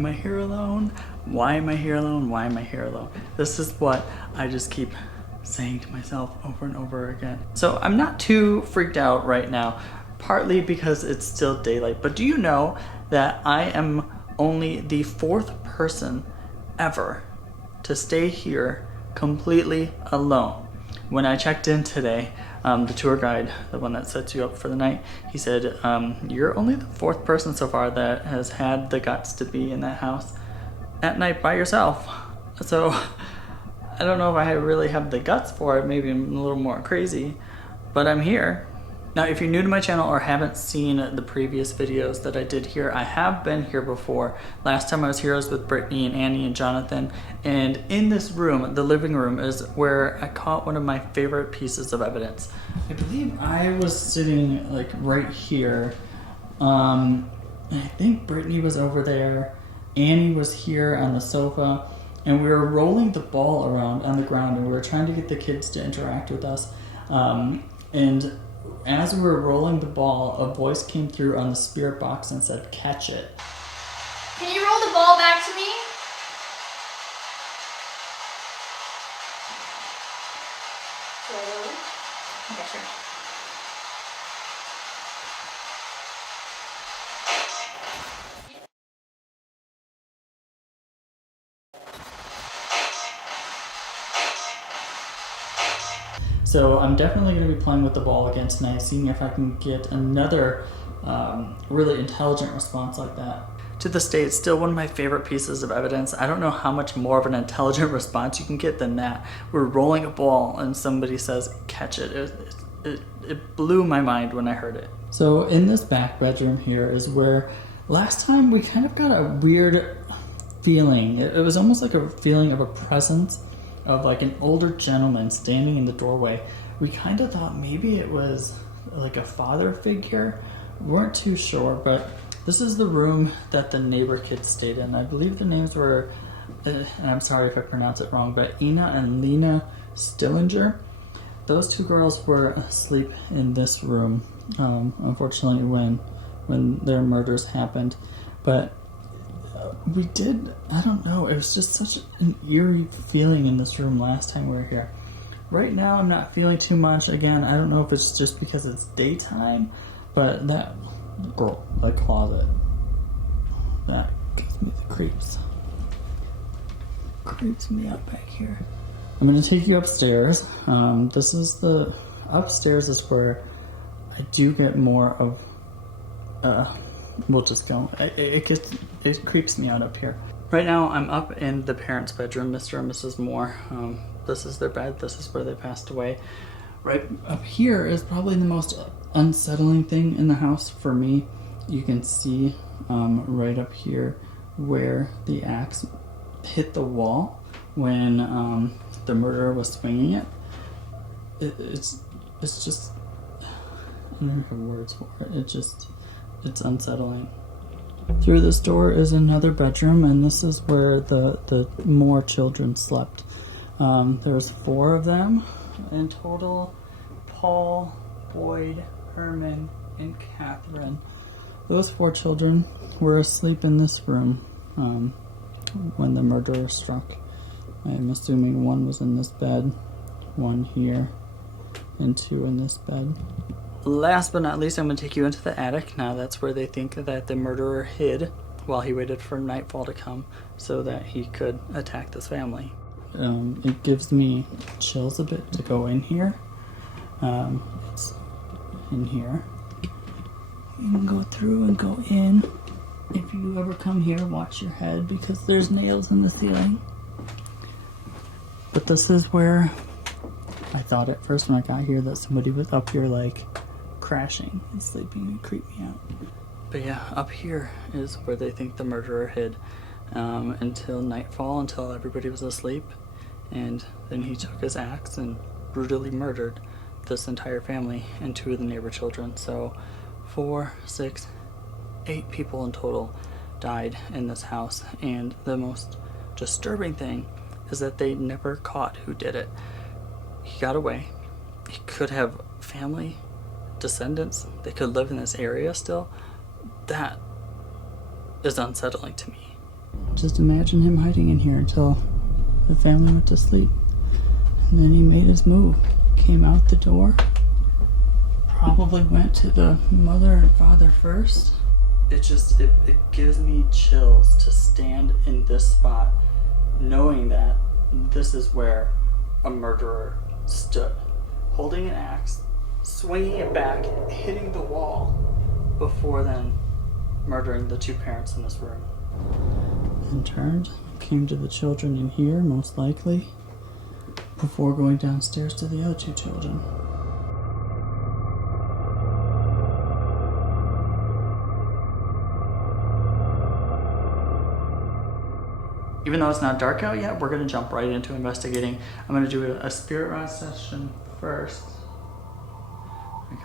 am I here alone? Why am I here alone? Why am I here alone? This is what I just keep saying to myself over and over again. So I'm not too freaked out right now, partly because it's still daylight. But do you know that I am only the 4th person ever to stay here completely alone? When I checked in today, the tour guide, the one that sets you up for the night, he said, you're only the 4th person so far that has had the guts to be in that house at night by yourself. So I don't know if I really have the guts for it. Maybe I'm a little more crazy, but I'm here. Now, if you're new to my channel or haven't seen the previous videos that I did here, I have been here before. Last time I was here, I was with Brittany and Annie and Jonathan. And in this room, the living room, is where I caught one of my favorite pieces of evidence. I believe I was sitting like right here. I think Brittany was over there. Annie was here on the sofa. And we were rolling the ball around on the ground, and we were trying to get the kids to interact with us. And as we were rolling the ball, a voice came through on the spirit box and said, "Catch it." Can you roll the ball back to me? Okay, sure. So I'm definitely going to be playing with the ball again tonight, seeing if I can get another really intelligent response like that. To this day, it's still one of my favorite pieces of evidence. I don't know how much more of an intelligent response you can get than that. We're rolling a ball and somebody says, "Catch it." It blew my mind when I heard it. So in this back bedroom here is where last time we kind of got a weird feeling. It was almost like a feeling of a presence of like an older gentleman standing in the doorway. We kind of thought maybe it was like a father figure. We weren't too sure, but this is the room that the neighbor kids stayed in. I believe the names were, and I'm sorry if I pronounce it wrong, but Ina and Lena Stillinger. Those 2 girls were asleep in this room, unfortunately, when their murders happened. But we did, I don't know, it was just such an eerie feeling in this room last time we were here. Right now I'm not feeling too much. Again, I don't know if it's just because it's daytime, but that girl, that closet, that gives me the creeps. Creeps me out back here. I'm going to take you upstairs. This is the, upstairs is where I do get more of, we'll just go. It creeps me out up here. Right now, I'm up in the parents' bedroom, Mr. and Mrs. Moore. This is their bed. This is where they passed away. Right up here is probably the most unsettling thing in the house for me. You can see right up here where the axe hit the wall when the murderer was swinging it. It's just, I don't have words for it. It's unsettling. Through this door is another bedroom, and this is where the Moore children slept. There was 4 of them in total: Paul, Boyd, Herman, and Catherine. Those 4 children were asleep in this room when the murderer struck. I'm assuming 1 was in this bed, 1 here, and 2 in this bed. Last but not least, I'm going to take you into the attic. Now that's where they think that the murderer hid while he waited for nightfall to come so that he could attack this family. It gives me chills a bit to go in here. It's in here. You can go through and go in. If you ever come here, watch your head because there's nails in the ceiling. But this is where I thought at first when I got here that somebody was up here like crashing and sleeping and creeped me out. But yeah, up here is where they think the murderer hid until nightfall, until everybody was asleep. And then he took his axe and brutally murdered this entire family and 2 of the neighbor children. So 4, 6, 8 people in total died in this house. And the most disturbing thing is that they never caught who did it. He got away. He could have family, descendants. They could live in this area still. That is unsettling to me. Just imagine him hiding in here until the family went to sleep. And then he made his move. Came out the door. Probably went to the mother and father first. It gives me chills to stand in this spot knowing that this is where a murderer stood. Holding an axe, swinging it back, hitting the wall, before then murdering the two parents in this room. And turned, came to the children in here, most likely, before going downstairs to the other two children. Even though it's not dark out yet, we're going to jump right into investigating. I'm going to do a spirit rod session first. I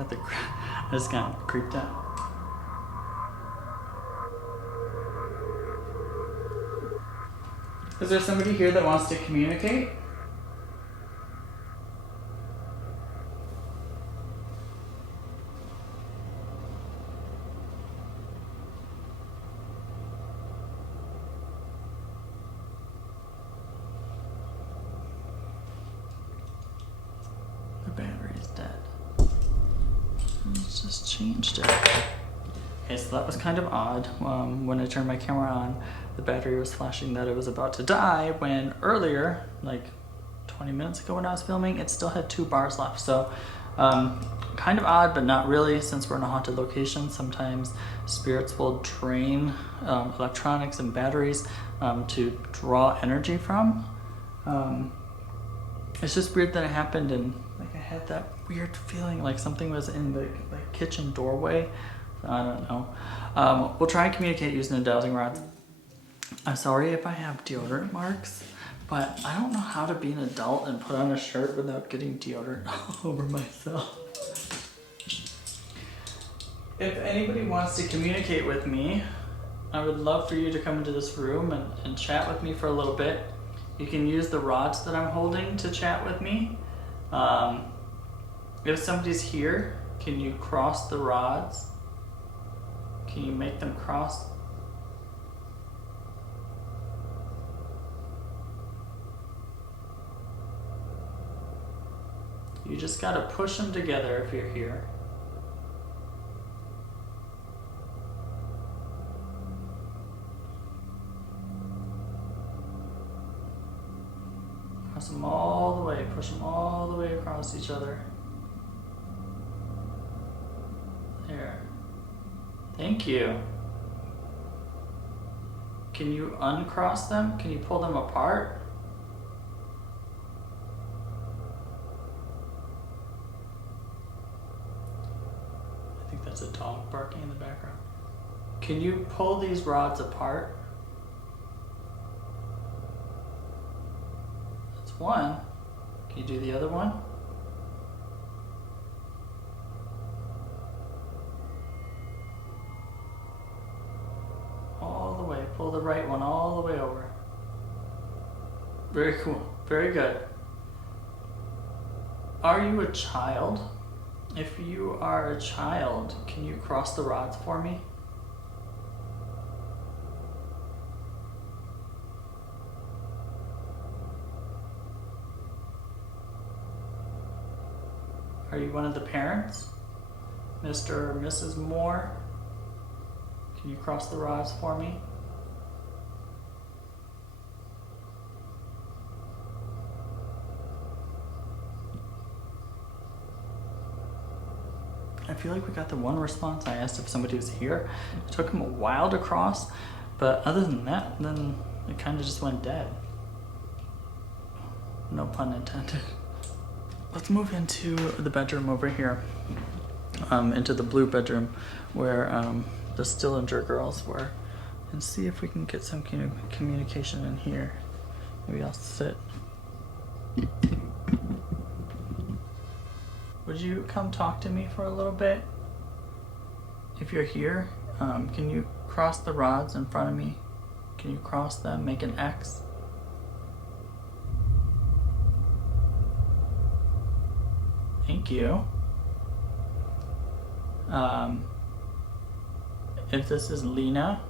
just kind of creeped out. Is there somebody here that wants to communicate? The battery's dead. Let's just changed it. Okay, so that was kind of odd. When I turned my camera on, the battery was flashing that it was about to die, when earlier, like 20 minutes ago when I was filming, it still had 2 bars left. So kind of odd, but not really, since we're in a haunted location. Sometimes spirits will drain electronics and batteries to draw energy from. It's just weird that it happened, and like I had that weird feeling like something was in the kitchen doorway. I don't know. We'll try and communicate using the dowsing rods. I'm sorry if I have deodorant marks, but I don't know how to be an adult and put on a shirt without getting deodorant all over myself. If anybody wants to communicate with me, I would love for you to come into this room and chat with me for a little bit. You can use the rods that I'm holding to chat with me. If somebody's here, can you cross the rods? Can you make them cross? You just gotta push them together if you're here. Press them all the way, push them all the way across each other. There. Thank you. Can you uncross them? Can you pull them apart? I think that's a dog barking in the background. Can you pull these rods apart? That's one. Can you do the other one? All the way. Pull the right one all the way over. Very cool. Very good. Are you a child? If you are a child, can you cross the rods for me? Are you one of the parents? Mr. or Mrs. Moore? Can you cross the rods for me? I feel like we got the one response. I asked if somebody was here. It took him a while to cross, but other than that, then it kind of just went dead. No pun intended. Let's move into the bedroom over here, into the blue bedroom where the Stillinger girls were, and see if we can get some communication in here. Maybe I'll sit. Would you come talk to me for a little bit? If you're here, can you cross the rods in front of me? Can you cross them, make an X? Thank you. If this is Lena,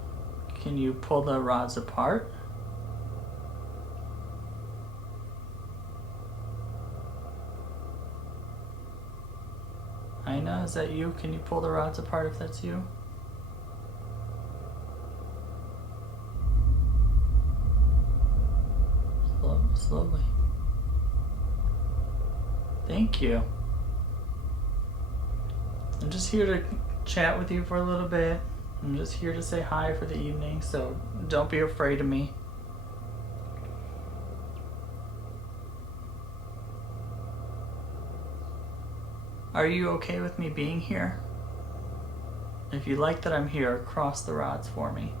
Can you pull the rods apart? Aina, is that you? Can you pull the rods apart if that's you? Slowly. Thank you. I'm just here to chat with you for a little bit. I'm just here to say hi for the evening, so don't be afraid of me. Are you okay with me being here? If you like that I'm here, cross the rods for me.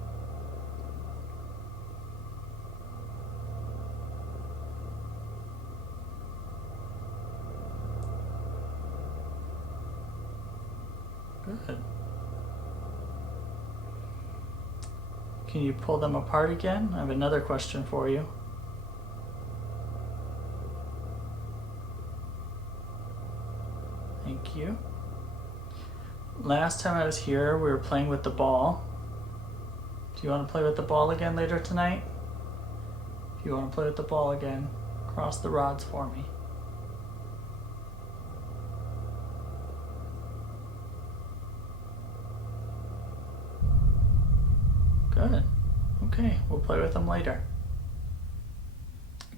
Good. Can you pull them apart again? I have another question for you. Thank you. Last time I was here, we were playing with the ball. Do you want to play with the ball again later tonight? If you want to play with the ball again, cross the rods for me. Good. Okay, we'll play with them later.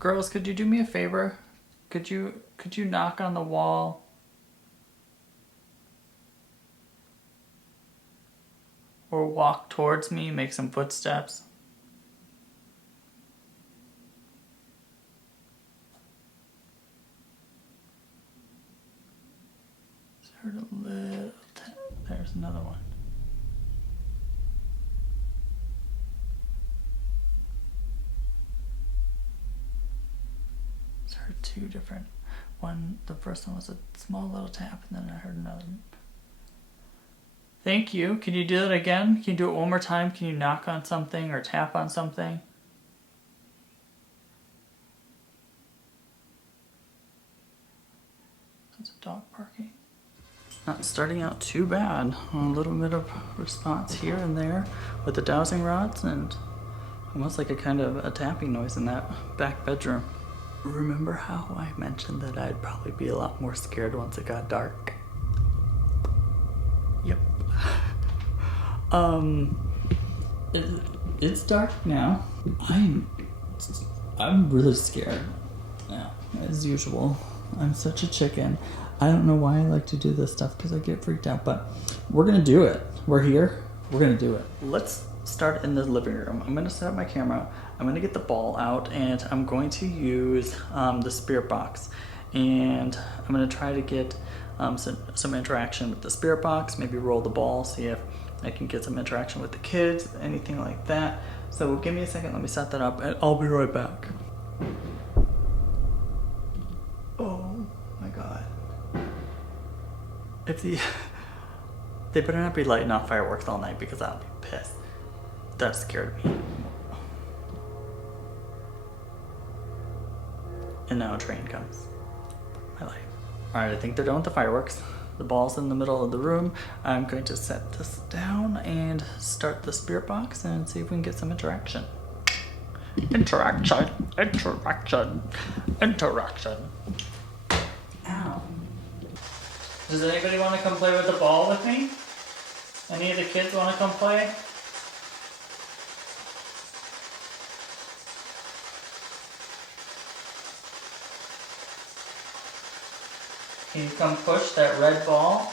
Girls, could you do me a favor? Could you knock on the wall? Or walk towards me, make some footsteps? Just heard a little tap. There's another one. Just heard two different. The first one was a small little tap, and then I heard another one. Thank you. Can you do that again? Can you do it one more time? Can you knock on something or tap on something? That's a dog barking. Not starting out too bad. A little bit of response here and there with the dowsing rods, and almost like a kind of a tapping noise in that back bedroom. Remember how I mentioned that I'd probably be a lot more scared once it got dark? Yep. It's dark now. I'm really scared now, as usual. I'm such a chicken. I don't know why I like to do this stuff because I get freaked out, but we're gonna do it. We're here. We're gonna do it. Let's start in the living room. I'm gonna set up my camera. I'm gonna get the ball out, and I'm going to use the spirit box, and I'm gonna try to get some interaction with the spirit box, maybe roll the ball, see if I can get some interaction with the kids, anything like that. So give me a second, let me set that up, and I'll be right back. Oh my god. They better not be lighting off fireworks all night, because I'll be pissed. That scared me. And now a train comes. My life. Alright, I think they're done with the fireworks. The ball's in the middle of the room. I'm going to set this down and start the spirit box and see if we can get some interaction. Interaction. Ow. Does anybody want to come play with the ball with me? Any of the kids want to come play? Can you come push that red ball?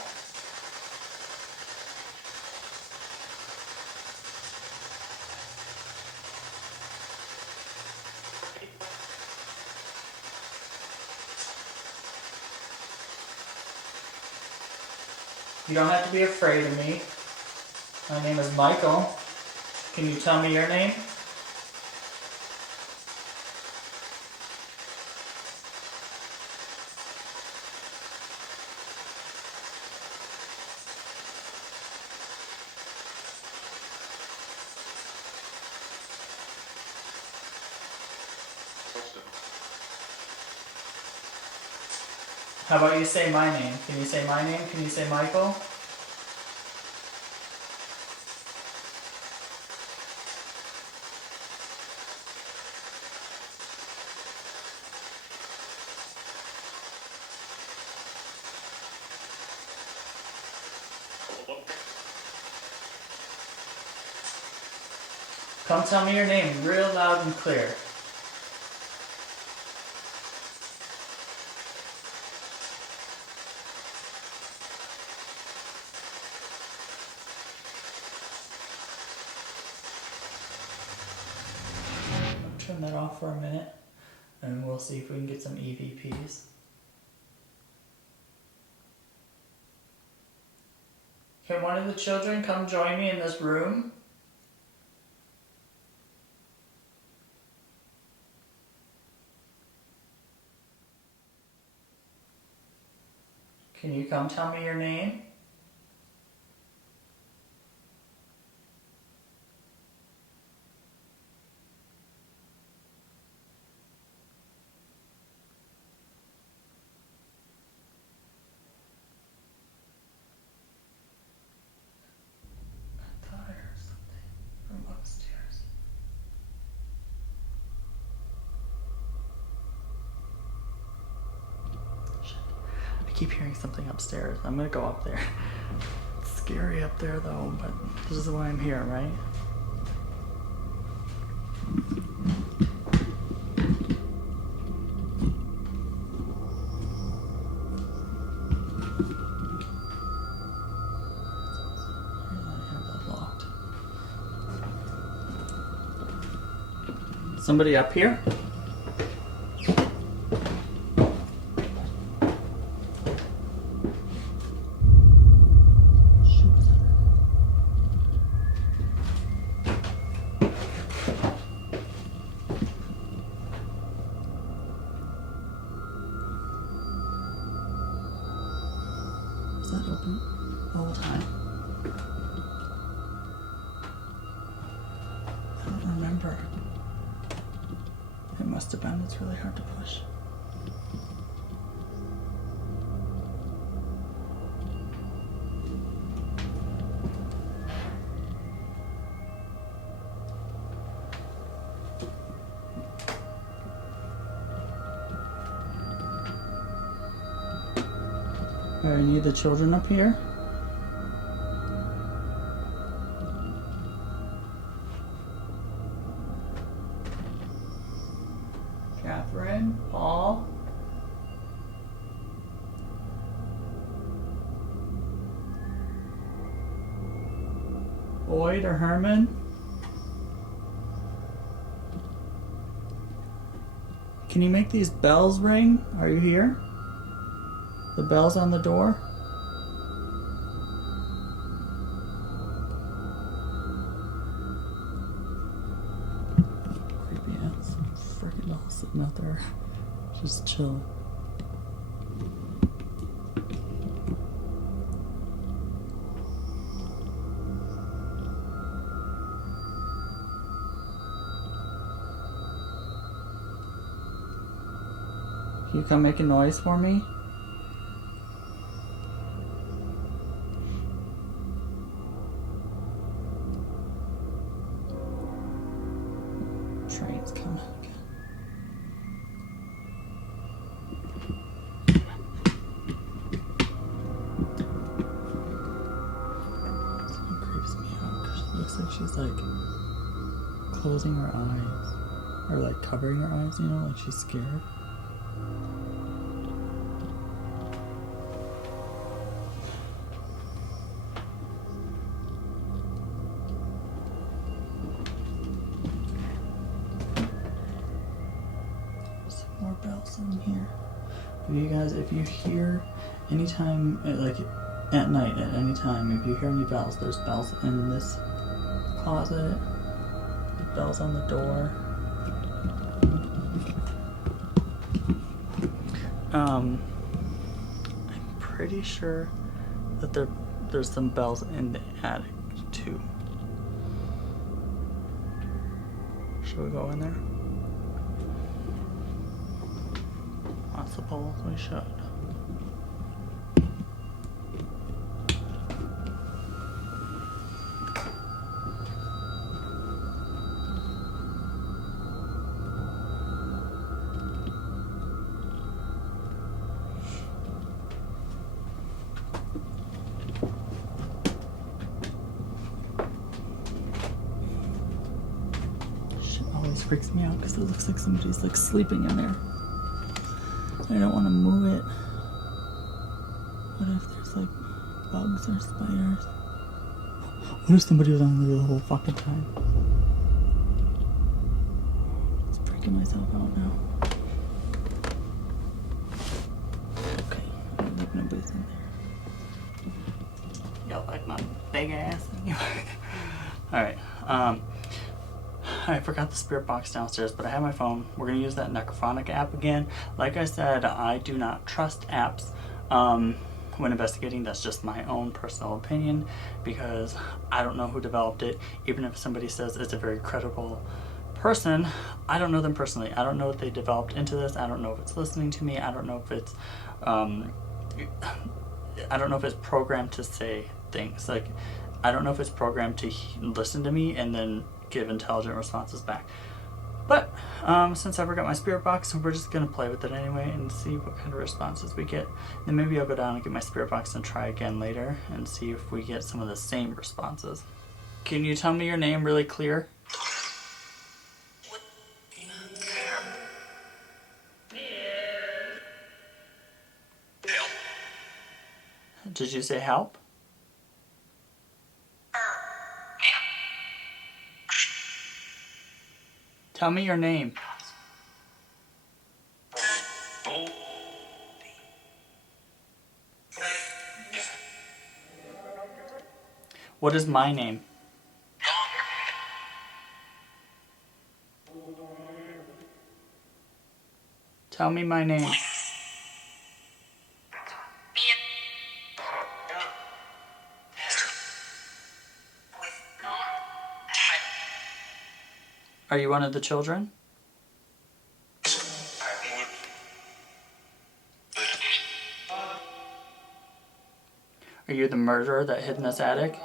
You don't have to be afraid of me. My name is Michael. Can you tell me your name? How about you say my name? Can you say my name? Can you say Michael? Come tell me your name real loud and clear. I'll turn that off for a minute and we'll see if we can get some EVPs. Can one of the children come join me in this room? Can you come tell me your name? I thought I heard something from upstairs. Shit. I keep hearing something upstairs. I'm gonna go up there. It's scary up there though, but this is why I'm here, right? I have that locked. Somebody up here? Is that open the whole time? I don't remember. It must have been. It's really hard to push. Are any of the children up here? Catherine? Paul? Boyd or Herman? Can you make these bells ring? Are you here? The bells on the door? Creepy ass freaking doll sitting out there. Just chill. Can you come make a noise for me? Train's coming again. Something creeps me out because it looks like she's like closing her eyes or like covering her eyes, you know, like she's scared. More bells in here. If you hear anytime, like at night, at any time, if you hear any bells, there's bells in this closet, bells on the door. I'm pretty sure that there's some bells in the attic too. Should we go in there? I suppose we should. freaks me out because it looks like somebody's like sleeping in there. I don't want to move it. What if there's like bugs or spiders? What if somebody was on there the whole fucking time? It's freaking myself out now. Okay, I don't think nobody's in there. Y'all like my big ass? Alright, I forgot the spirit box downstairs, but I have my phone. We're going to use that necrophonic app again. Like I said, I do not trust apps when investigating. That's just my own personal opinion because I don't know who developed it. Even if somebody says it's a very credible person, I don't know them personally. I don't know if they developed into this. I don't know if it's listening to me. I don't know if it's I don't know if it's programmed to say things. Like, I don't know if it's programmed to listen to me and then give intelligent responses back. But since I forgot my spirit box, we're just going to play with it anyway and see what kind of responses we get. Then maybe I'll go down and get my spirit box and try again later and see if we get some of the same responses. Can you tell me your name really clear? Did you say help? Tell me your name. What is my name? Tell me my name. Are you one of the children? Are you the murderer that hid in this attic?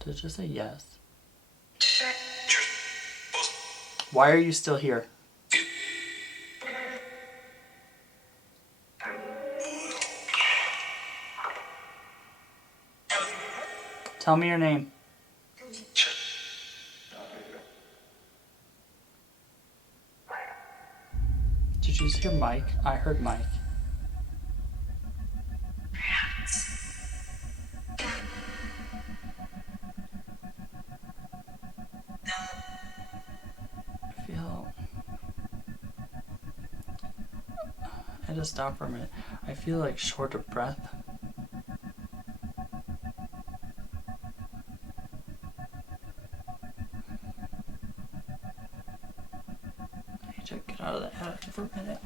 Did it just say yes? Why are you still here? Tell me your name. Did you just hear Mike? I heard Mike. I had to stop for a minute. I feel like short of breath. I need to get out of the attic for a minute.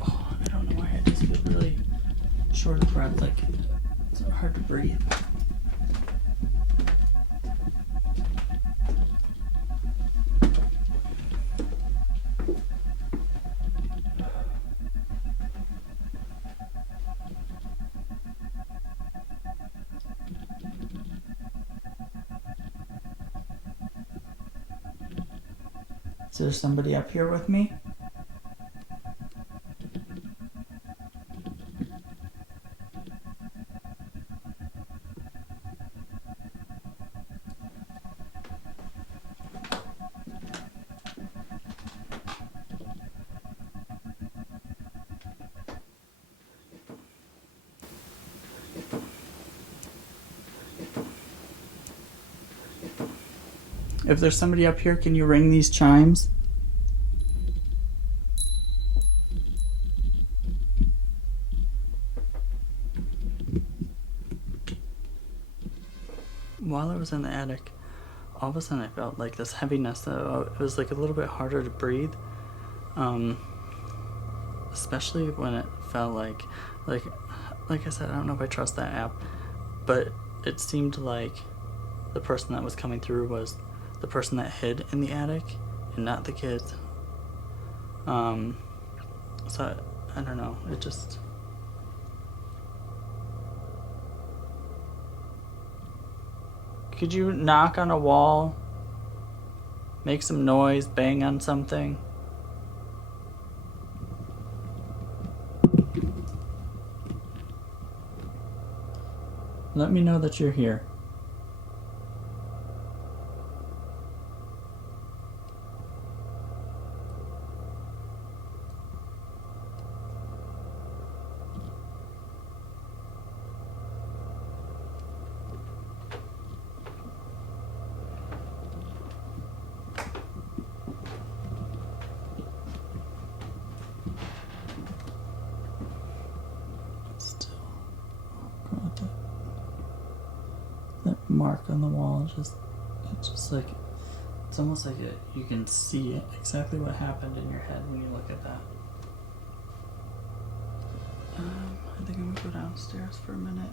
Oh, I don't know why I just feel really short of breath, like it's hard to breathe. Is there somebody up here with me? If there's somebody up here, can you ring these chimes? While I was in the attic, all of a sudden I felt like this heaviness. It was like a little bit harder to breathe. Especially when it felt like I said, I don't know if I trust that app, but it seemed like the person that was coming through was the person that hid in the attic and not the kids. So I don't know, it just... Could you knock on a wall? Make some noise, bang on something? Let me know that you're here. Still, oh God, that mark on the wall it's just like, it's almost like you can see exactly what happened in your head when you look at that. I think I'm gonna go downstairs for a minute.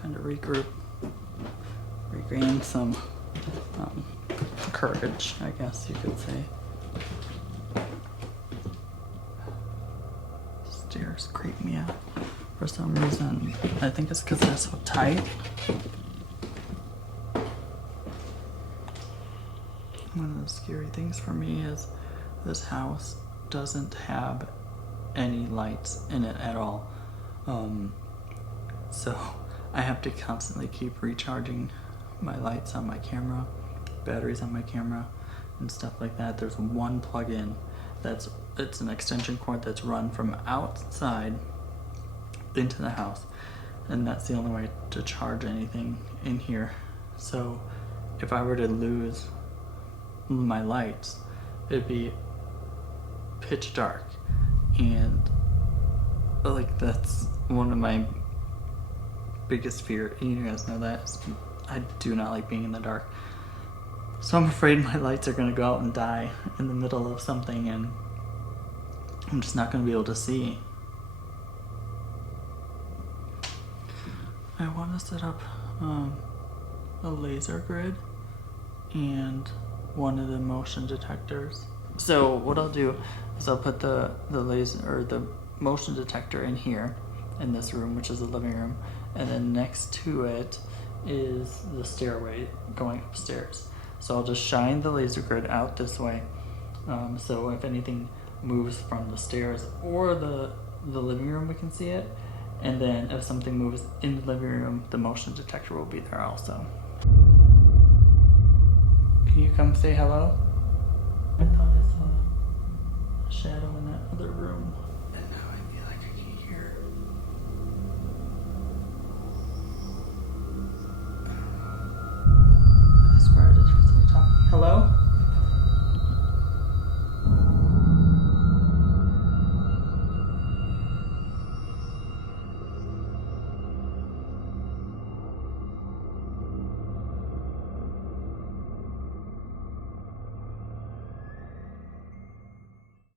Kind of regroup, regain some courage, I guess you could say. Stairs creep me out for some reason. I think it's because they're so tight. One of the scary things for me is this house doesn't have any lights in it at all. So I have to constantly keep recharging my lights on my camera, batteries on my camera, and stuff like that. There's one plug-in it's an extension cord that's run from outside into the house, and that's the only way to charge anything in here. So if I were to lose my lights, it'd be pitch dark, and like that's one of my biggest fear. You guys know that I do not like being in the dark, so I'm afraid my lights are going to go out and die in the middle of something, and I'm just not going to be able to see. I want to set up a laser grid and one of the motion detectors. So what I'll do is I'll put the laser or the motion detector in here in this room, which is the living room, and then next to it is the stairway going upstairs. So I'll just shine the laser grid out this way, so if anything moves from the stairs or the living room, we can see it, and then if something moves in the living room, the motion detector will be there also. Can you come say hello? I thought I saw a shadow in that other room.